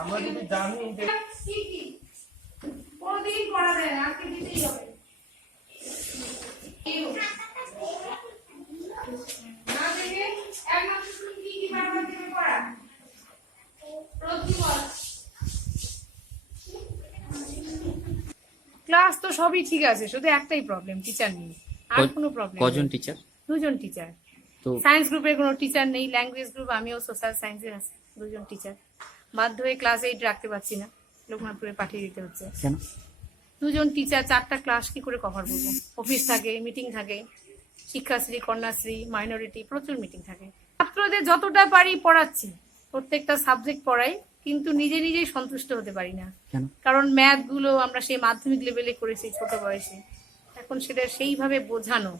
আমরা যদি জানি যে কোনদিন পড়া যায় না, আজকে দিতেই হবে। না দেখে একমাত্র তুমি কি পারবে তুমি পড়া প্রতিবার। ক্লাস তো সবই ঠিক আছে, শুধু একটাই প্রবলেম, টিচার নেই। আর কোনো প্রবলেম? কজন টিচার? দুজন টিচার। তো সায়েন্স গ্রুপের কোনো টিচার নেই, ল্যাঙ্গুয়েজ গ্রুপ আমিও সোশ্যাল সায়েন্সের আছে, দুজন টিচার। বাধ্য হয়ে ক্লাস 8 রাখতে পারছি না, লোকনাথপুরে পাঠিয়ে দিতে হচ্ছে। কেন? দুজন টিচার, 4টা ক্লাস কি করে কভার করবো? অফিস থাকে, মিটিং থাকে, শিক্ষাশ্রী, কন্যাশ্রী, মাইনরিটি, প্রচুর মিটিং থাকে। ছাত্রদের যতটা পারি পড়াচ্ছি, প্রত্যেকটা সাবজেক্ট পড়াই, কিন্তু নিজে নিজেই সন্তুষ্ট হতে পারি না। কেন? কারণ ম্যাথ গুলো আমরা সেই মাধ্যমিক লেভেলে করেছি ছোট বয়সে, এখন সেটা সেইভাবে বোঝানো,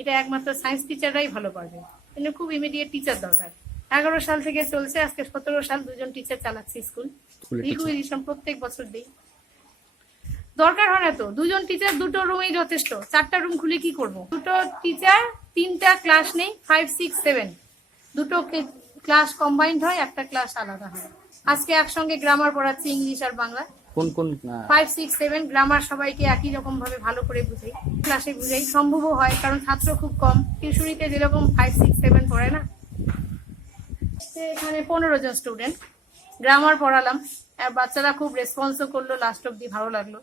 এটা একমাত্র সায়েন্স টিচাররাই ভালো পারবে। কিন্তু খুব ইমিডিয়েট টিচার দরকার। 11 সাল থেকে চলছে, আজকে 17 সাল, দুজন টিচার চালাচ্ছি স্কুল। রিকুইজিশন প্রত্যেক বছর দিই। দরকার হয় না তো, দুজন টিচার, দুটো রুমেই যথেষ্ট। 4টা রুম খুলে কি করব? দুটো টিচার, 3টা ক্লাস নেই, 5, 6, 7 দুটো ক্লাস কম্বাইন্ড হয়, একটা ক্লাস আলাদা হয়। আজকে একসঙ্গে গ্রামার পড়াচ্ছি, ইংলিশ আর বাংলা। কোন কোন 5, 6, 7 গ্রামার সবাইকে একই রকম ভাবে ভালো করে বুঝাই, ক্লাসে বুঝাই, সম্ভবও হয় কারণ ছাত্র খুব কম। টিউশনিতে যেরকম 5, 6, 7 পড়ে না, এখানে 15 জন স্টুডেন্ট। গ্রামার পড়ালাম, আর বাচ্চারা খুব রেসপন্সও করলো, লাস্ট অব্দি ভালো লাগলো।